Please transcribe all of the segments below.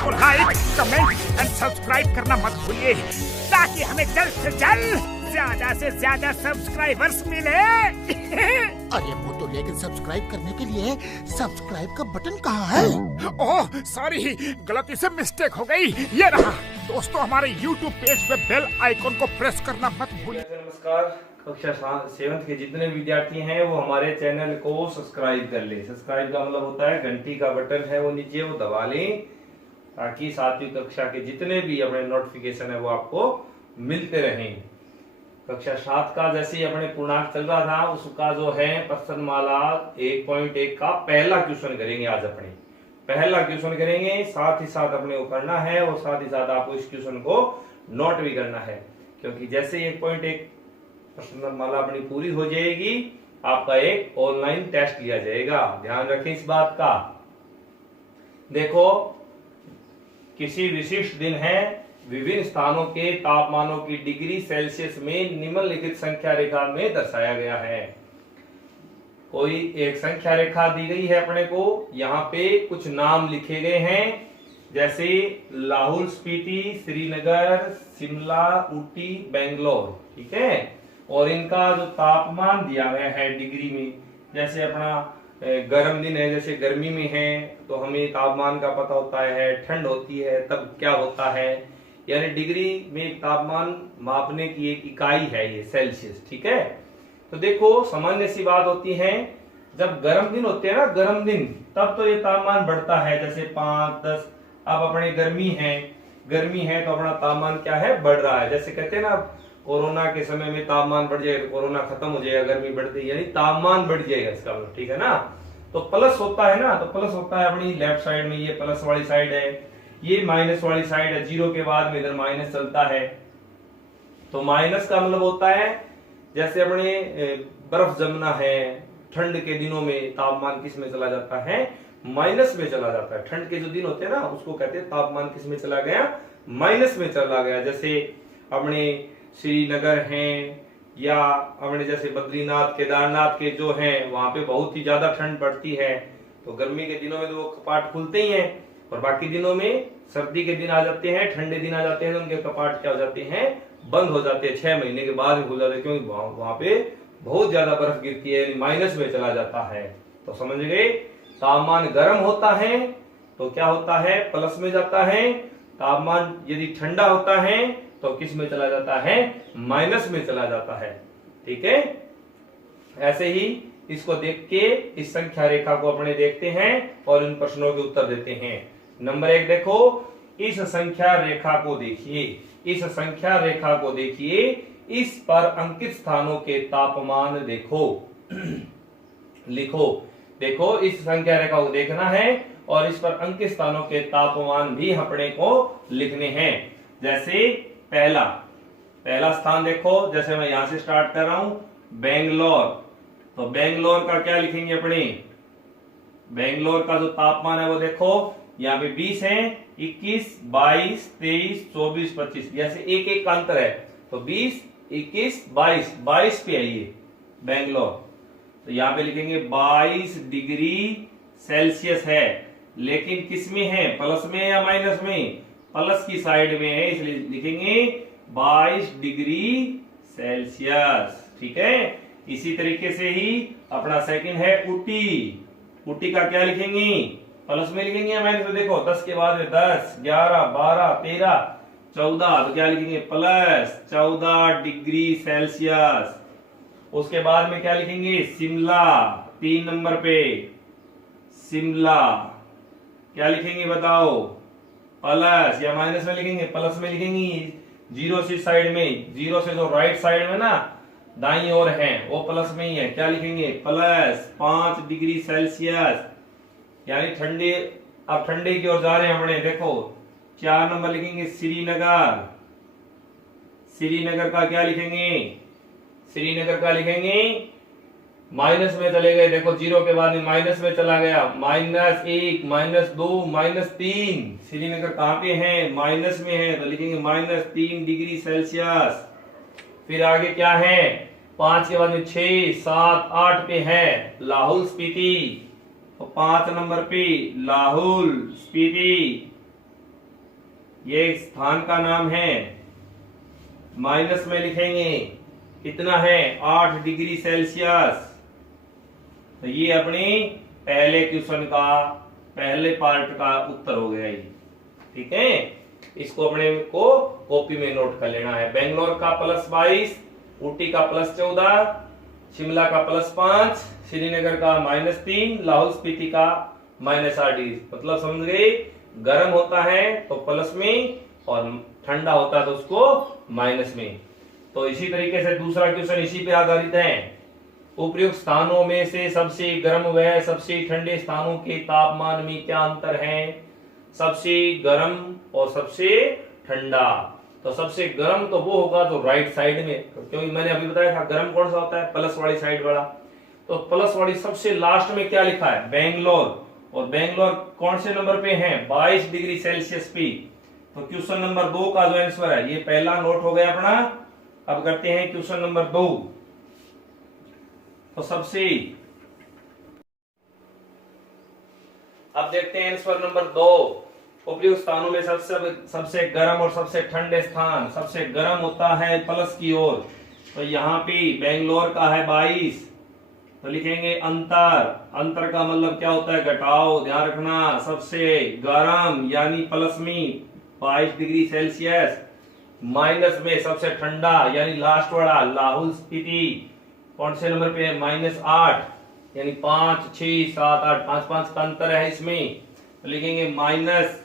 को like, comment and subscribe करना मत भूलिए, ताकि हमें जल्द से ज्यादा सब्सक्राइबर्स मिले। अरे वो तो, लेकिन सब्सक्राइब करने के लिए सब्सक्राइब का बटन कहाँ है? ओह सॉरी, गलती से मिस्टेक हो गई। ये रहा। दोस्तों, हमारे YouTube पेज पे बेल आइकॉन को प्रेस करना मत भूलिए। नमस्कार, कक्षा 7 के जितने विद्यार्थी हैं वो हमारे चैनल को सब्सक्राइब कर ले। सब्सक्राइब का मतलब होता है घंटी का बटन है वो नीचे वो दबा लें, ताकि 7वीं कक्षा के जितने भी अपने नोटिफिकेशन है वो आपको मिलते रहें। कक्षा 7 का जैसे ही अपने पूर्णांक चल रहा था, उसका जो है प्रश्नमाला 1.1 का पहला क्वेश्चन करेंगे। आज अपने पहला क्वेश्चन करेंगे, साथ ही साथ अपने को करना है और साथ ही साथ आपको इस क्वेश्चन को नोट भी करना है, क्योंकि जैसे 1.1 प्रश्नमाला अपनी पूरी हो जाएगी, आपका एक ऑनलाइन टेस्ट लिया जाएगा। ध्यान रखें इस बात का। देखो, किसी विशिष्ट दिन है, विभिन्न स्थानों के तापमानों की डिग्री सेल्सियस में निम्नलिखित संख्या रेखा में दर्शाया गया है। कोई एक संख्या रेखा दी गई है अपने को, यहाँ पे कुछ नाम लिखे गए हैं, जैसे लाहौल स्पीति, श्रीनगर, शिमला, ऊटी, बेंगलोर, ठीक है। और इनका जो तापमान दिया गया है डिग्री में, जैसे अपना गर्म दिन है, जैसे गर्मी में है तो हमें तापमान का पता होता है, ठंड होती है तब क्या होता है, यानी डिग्री में तापमान मापने की एक इकाई है ये सेल्सियस, ठीक है। तो देखो, सामान्य सी बात होती है, जब गर्म दिन होते हैं ना, गर्म दिन, तब तो ये तापमान बढ़ता है, जैसे 5, 10। अब अपने गर्मी है तो अपना तापमान क्या है, बढ़ रहा है। जैसे कहते हैं ना, कोरोना के समय में तापमान बढ़ जाएगा, कोरोना खत्म हो जाएगा, गर्मी बढ़ती, यानी तापमान बढ़ जाएगा इसका मतलब, ठीक है ना। तो प्लस होता है ना, तो प्लस होता है अपनी लेफ्ट साइड में, ये प्लस वाली साइड है, ये माइनस वाली साइड है, जीरो के बाद में इधर माइनस चलता है। तो माइनस का मतलब होता है, जैसे अपने बर्फ जमना है, ठंड के दिनों में तापमान किस में चला जाता है, माइनस में चला जाता है। ठंड के जो दिन होते हैं ना, उसको कहते हैं तापमान किस में चला गया, माइनस में चला गया। जैसे अपने श्रीनगर हैं, या अपने जैसे बद्रीनाथ, केदारनाथ के जो हैं, वहां पे बहुत ही ज्यादा ठंड पड़ती है, तो गर्मी के दिनों में तो वो कपाट खुलते ही हैं, और बाकी दिनों में, सर्दी के दिन आ जाते हैं, ठंडे दिन आ जाते हैं, तो उनके कपाट क्या हो जाते हैं, बंद हो जाते हैं, 6 महीने के बाद खुल जाते हैं, क्योंकि वहां पे बहुत ज्यादा बर्फ गिरती है, माइनस में चला जाता है। तो समझ गए, तापमान गर्म होता है तो क्या होता है, प्लस में जाता है। तापमान यदि ठंडा होता है तो किस में चला जाता है, माइनस में चला जाता है, ठीक है। ऐसे ही इसको देख के इस संख्या रेखा को अपने देखते हैं और इन प्रश्नों के उत्तर देते हैं। नंबर 1 देखो, इस संख्या रेखा को देखिए, इस संख्या रेखा को देखिए, इस पर अंकित स्थानों के तापमान देखो। लिखो, देखो इस संख्या रेखा को देखना है और इस पर अंकित स्थानों के तापमान भी अपने को लिखने हैं। जैसे पहला स्थान देखो, जैसे मैं यहां से स्टार्ट कर रहा हूं, बेंगलोर, तो बेंगलोर का क्या लिखेंगे अपने, बेंगलोर का जो तापमान है वो देखो, यहाँ पे 20 है, 21, 22, 23, 24, 25, जैसे एक का अंतर है, तो 20, 21, 22 पे है ये बेंगलोर, तो यहाँ पे लिखेंगे 22 डिग्री सेल्सियस है, लेकिन किस में है, प्लस में या माइनस में, प्लस की साइड में है, इसलिए लिखेंगे 22 डिग्री सेल्सियस, ठीक है। इसी तरीके से ही अपना सेकंड है ऊटी का क्या लिखेंगे, प्लस में लिखेंगे या माइनस में, देखो 10 के बाद में 10, 11, 12, 13, 14, तो क्या लिखेंगे, प्लस 14 डिग्री सेल्सियस। उसके बाद में क्या लिखेंगे, शिमला, 3 नंबर पे शिमला, क्या लिखेंगे बताओ, प्लस या माइनस में लिखेंगे, प्लस में लिखेंगे, जीरो से साइड में, जीरो से जो राइट साइड में ना दाईं ओर है वो प्लस में ही है, क्या लिखेंगे, प्लस 5 डिग्री सेल्सियस, यानी ठंडे, अब ठंडे की ओर जा रहे हैं हमने, देखो 4 नंबर लिखेंगे श्रीनगर का क्या लिखेंगे, श्रीनगर का लिखेंगे, माइनस में चले गए, देखो जीरो के बाद में माइनस में चला गया, -1, -2, -3, श्रीनगर कहाँ पे है, माइनस में है, तो लिखेंगे -3 डिग्री सेल्सियस। फिर आगे क्या है, 5 के बाद में 6, 7, 8 पे है लाहौल स्पीति, तो 5 नंबर पे लाहौल स्पीति। ये स्थान का नाम है, माइनस में लिखेंगे कितना है 8 डिग्री सेल्सियस। तो ये अपने पहले क्वेश्चन का पहले पार्ट का उत्तर हो गया ये, ठीक है। इसको अपने को कॉपी में नोट कर लेना है। बेंगलोर का +22, ऊटी का +14, शिमला का +5, श्रीनगर का -3, लाहौल स्पीति का -8 डिग्री। मतलब समझ गए, गर्म होता है तो प्लस में और ठंडा होता है तो उसको माइनस में। तो इसी तरीके से दूसरा क्वेश्चन इसी पे आधारित है। उपयुक्त स्थानों में से सबसे गर्म व सबसे ठंडे स्थानों के तापमान में क्या अंतर है? सबसे गर्म और सबसे ठंडा। तो सबसे गर्म तो वो होगा जो राइट साइड में, क्योंकि मैंने अभी बताया था गर्म कौन सा होता है, प्लस वाली साइड वाला। तो प्लस वाली सबसे लास्ट में क्या लिखा है, बेंगलोर। और बेंगलोर कौन से नंबर पे है, 22 डिग्री सेल्सियस पे। तो क्वेश्चन नंबर 2 का जो आंसर है, ये पहला नोट हो गया अपना। अब करते हैं क्वेश्चन नंबर 2। तो सबसे अब देखते हैं आंसर नंबर 2। उपयुक्त स्थानों में सबसे गर्म और सबसे ठंडे स्थान। सबसे गर्म होता है प्लस की ओर, तो यहाँ पे बेंगलोर का है 22, तो लिखेंगे अंतर। अंतर का मतलब क्या होता है, घटाओ, ध्यान रखना। सबसे गर्म यानी प्लस में 22 डिग्री सेल्सियस, माइनस में सबसे ठंडा यानी लास्ट वाला लाहौल स्पीति कौन से नंबर पे है, -8, यानी 5, 6, 7, 8, 5 का अंतर है इसमें। तो लिखेंगे माइनस,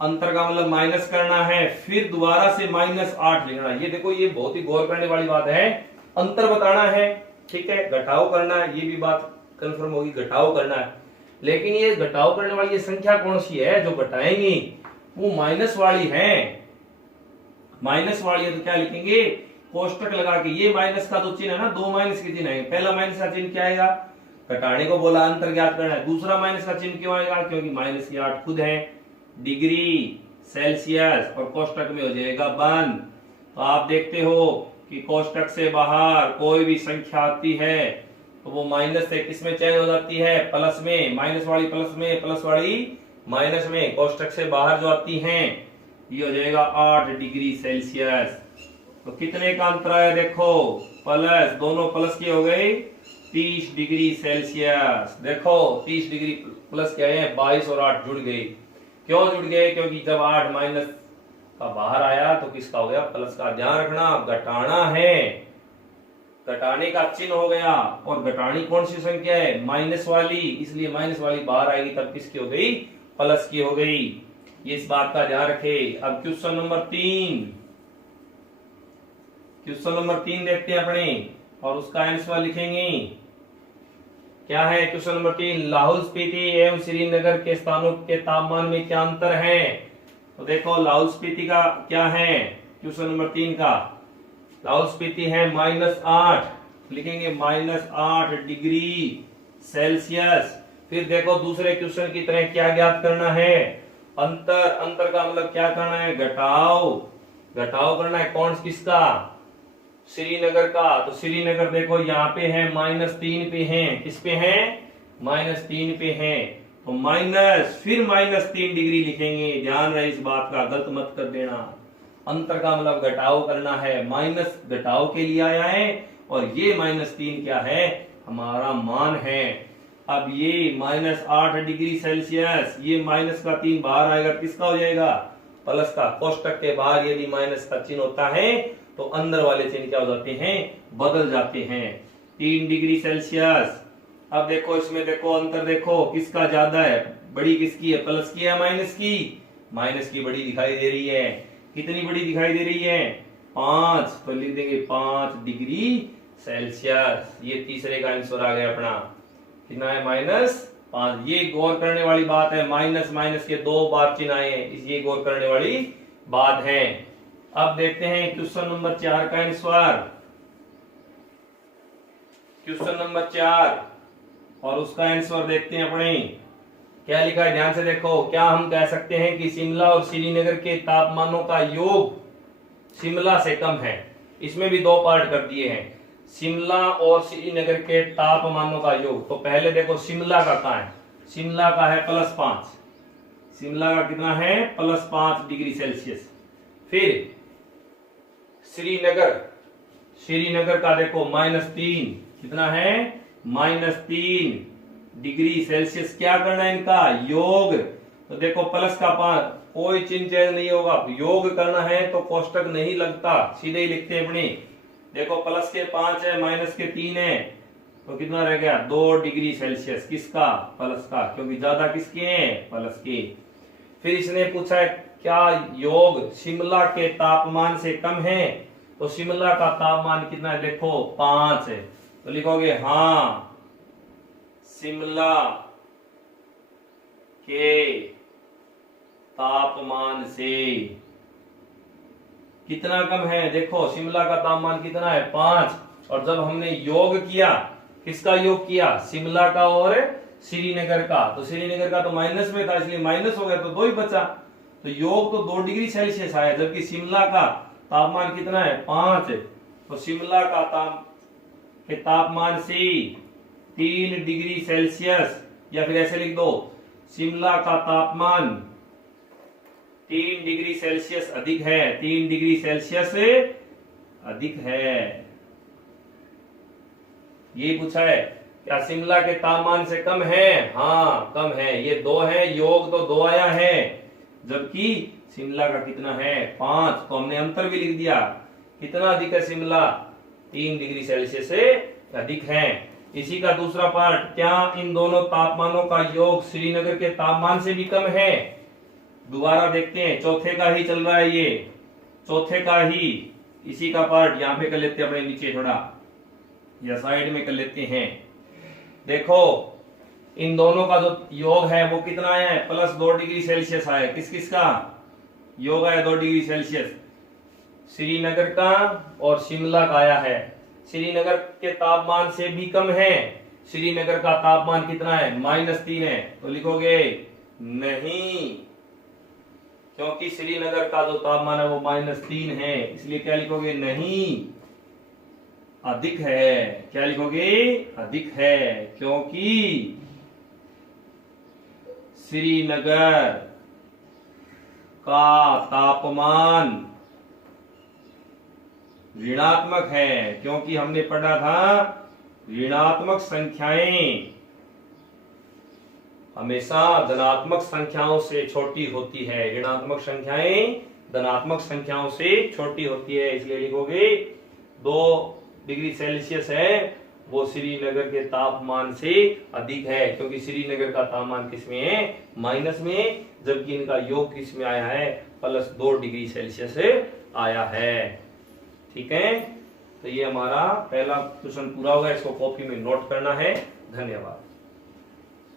अंतर का मतलब माइनस करना है, फिर दोबारा से -8 लिखना। ये देखो, ये बहुत ही गौर करने वाली बात है। अंतर बताना है, ठीक है, घटाव करना है, ये भी बात कंफर्म होगी, घटाव करना है। लेकिन ये घटाव करने वाली ये संख्या कौन सी है जो घटाएंगी, वो माइनस वाली है। माइनस वाली है तो क्या लिखेंगे, कोष्टक लगा के। ये माइनस का तो चिन्ह है ना, 2 माइनस के चिन्ह है। पहला माइनस का चिन्ह क्या आएगा, घटाने को बोला, अंतर ज्ञात करना है। दूसरा माइनस का चिन्ह क्यों आएगा, क्योंकि माइनस की 8 खुद है डिग्री सेल्सियस, और कोष्टक में हो जाएगा बंद। तो आप देखते हो कि कोष्टक से बाहर कोई भी संख्या आती है तो वो माइनस से किस में चेंज हो जाती है, प्लस में। माइनस वाली प्लस में, प्लस वाली माइनस में। कोष्टक से बाहर जो आती हैं ये हो जाएगा 8 डिग्री सेल्सियस। तो कितने का अंतर है, देखो प्लस, दोनों प्लस की हो गई 30 डिग्री सेल्सियस। देखो 30 डिग्री प्लस क्या है, 22 और 8 जुड़ गई। क्यों जुड़ गए, क्योंकि जब 8 माइनस का बाहर आया तो किसका हो गया, प्लस का। ध्यान रखना, घटाना है, घटाने का चिन्ह हो गया। और घटानी कौन सी संख्या है, माइनस वाली, इसलिए माइनस वाली बाहर आएगी तब किसकी हो गई, प्लस की हो गई। ये इस बात का ध्यान रखे। अब क्वेश्चन नंबर 3, क्वेश्चन नंबर 3 देखते हैं अपने, और उसका आंसर लिखेंगे। क्या है क्वेश्चन नंबर 3, लाहौल स्पीति एवं श्रीनगर के स्थानों के तापमान में क्या अंतर है? तो देखो लाहौल स्पीति का क्या है, क्वेश्चन नंबर 3 का, लाहौल स्पीति है -8, लिखेंगे -8 डिग्री सेल्सियस। फिर देखो दूसरे क्वेश्चन की तरह क्या ज्ञात करना है, अंतर। अंतर का मतलब क्या करना है, घटाओ, घटाओ करना है। कौन किसका, श्रीनगर का। तो श्रीनगर देखो यहाँ पे है -3 पे है, किस पे है, -3 पे है। तो माइनस, फिर -3 डिग्री लिखेंगे। ध्यान रहे इस बात का, गलत मत कर देना। अंतर का मतलब घटाव करना है, माइनस घटाव के लिए आया है, और ये -3 क्या है, हमारा मान है। अब ये -8 डिग्री सेल्सियस, ये माइनस का 3 बाहर आएगा, किसका हो जाएगा, प्लस का। कोष्टक के बाहर यदि माइनस का चिन्ह होता है तो अंदर वाले चिन्ह क्या हो जाते हैं, बदल जाते हैं। 3 डिग्री सेल्सियस। अब देखो इसमें, देखो अंतर, देखो किसका ज्यादा है, बड़ी किसकी है, प्लस की है माइनस की, माइनस की बड़ी दिखाई दे रही है। कितनी बड़ी दिखाई दे रही है, 5, तो लिख देंगे 5 डिग्री सेल्सियस। ये तीसरे का आंसर आ गया अपना, कितना है, -5। ये गौर करने वाली बात है, माइनस माइनस के 2 बार चिन्ह आए हैं, ये गौर करने वाली बात है। अब देखते हैं क्वेश्चन नंबर 4 का आंसर, क्वेश्चन नंबर 4, और उसका आंसर देखते हैं अपने। क्या लिखा है, ध्यान से देखो। क्या हम कह सकते हैं कि शिमला और श्रीनगर के तापमानों का योग शिमला से कम है? इसमें भी 2 पार्ट कर दिए हैं, शिमला और श्रीनगर के तापमानों का योग। तो पहले देखो शिमला का कहाँ है, शिमला का है +5, शिमला का कितना है +5 डिग्री सेल्सियस। फिर श्रीनगर का देखो -3, कितना है -3 डिग्री सेल्सियस। क्या करना है इनका योग, तो देखो प्लस का 5, कोई चिन्ह चेंज नहीं होगा, योग करना है तो कोष्टक नहीं लगता, सीधे ही लिखते हैं अपने। देखो प्लस के 5 है, माइनस के 3 है, तो कितना रह गया 2 डिग्री सेल्सियस। किसका प्लस का, क्योंकि ज्यादा किसके हैं प्लस के। फिर इसने पूछा है क्या योग शिमला के तापमान से कम है, तो शिमला का तापमान कितना है, देखो 5 है, तो लिखोगे हाँ शिमला के तापमान से कितना कम है। देखो शिमला का तापमान कितना है 5, और जब हमने योग किया, किसका योग किया शिमला का और श्रीनगर का, तो श्रीनगर का तो माइनस में था इसलिए माइनस हो गया, तो 2 ही बचा, तो योग तो 2 डिग्री सेल्सियस आया, जबकि शिमला का तापमान कितना है 5 है, तो शिमला का तापमान से 3 डिग्री सेल्सियस, या फिर ऐसे लिख दो शिमला का तापमान 3 डिग्री सेल्सियस अधिक है, 3 डिग्री सेल्सियस अधिक है। ये पूछा है क्या शिमला के तापमान से कम है, हाँ कम है, ये 2 है, योग तो 2 आया है, जबकि शिमला का कितना है 5, तो हमने अंतर भी लिख दिया, कितना अधिक है शिमला 3 डिग्री सेल्सियस से अधिक है। इसी का दूसरा पार्ट, क्या इन दोनों तापमानों का योग श्रीनगर के तापमान से भी कम है। दोबारा देखते हैं, चौथे का ही चल रहा है ये, चौथे का ही, इसी का पार्ट यहाँ पे कर लेते हैं, अपने नीचे थोड़ा या साइड में कर लेते हैं। देखो इन दोनों का जो योग है वो कितना आया है +2 डिग्री सेल्सियस आया। किस किस का योग आया 2 डिग्री सेल्सियस, श्रीनगर का और शिमला का आया है। श्रीनगर के तापमान से भी कम है, श्रीनगर का तापमान कितना है -3 है, तो लिखोगे नहीं, क्योंकि श्रीनगर का जो तापमान है वो -3 है, इसलिए क्या लिखोगे नहीं, अधिक है। क्या लिखोगे अधिक है, क्योंकि श्रीनगर का तापमान ऋणात्मक है, क्योंकि हमने पढ़ा था ऋणात्मक संख्याएं हमेशा धनात्मक संख्याओं से छोटी होती है, ऋणात्मक संख्याएं धनात्मक संख्याओं से छोटी होती है, इसलिए लिखोगे 2 डिग्री सेल्सियस है वो श्रीनगर के तापमान से अधिक है, क्योंकि श्रीनगर का तापमान किसमें है माइनस में, जबकि इनका योग किसमें आया है +2 डिग्री सेल्सियस आया है। ठीक है, तो ये हमारा पहला क्वेश्चन पूरा होगा, इसको कॉपी में नोट करना है। धन्यवाद।